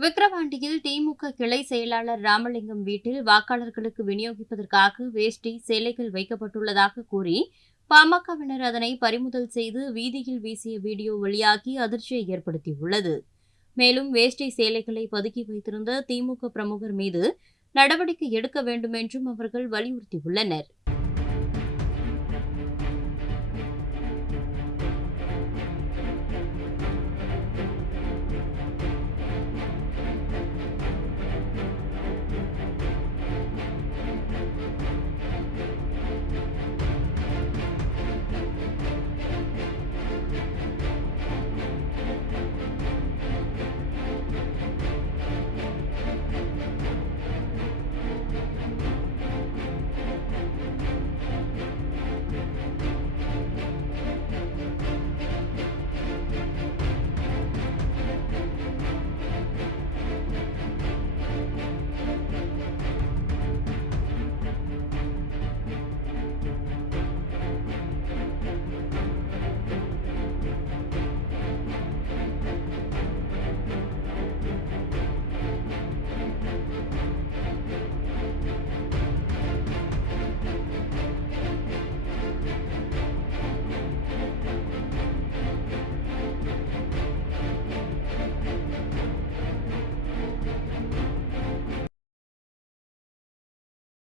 விக்கிரவாண்டியில் திமுக கிளை செயலாளர் ராமலிங்கம் வீட்டில் வாக்காளர்களுக்கு விநியோகிப்பதற்காக வேஷ்டி சேலைகள் வைக்கப்பட்டுள்ளதாக கூறி பாமகவினர் அதனை பறிமுதல் செய்து வீதியில் வீசிய வீடியோ வெளியாகி அதிர்ச்சியை ஏற்படுத்தியுள்ளது. மேலும் வேஷ்டி சேலைகளை பதுக்கி வைத்திருந்த திமுக பிரமுகர் மீது நடவடிக்கை எடுக்க வேண்டும் என்றும் அவர்கள் வலியுறுத்தியுள்ளனர்.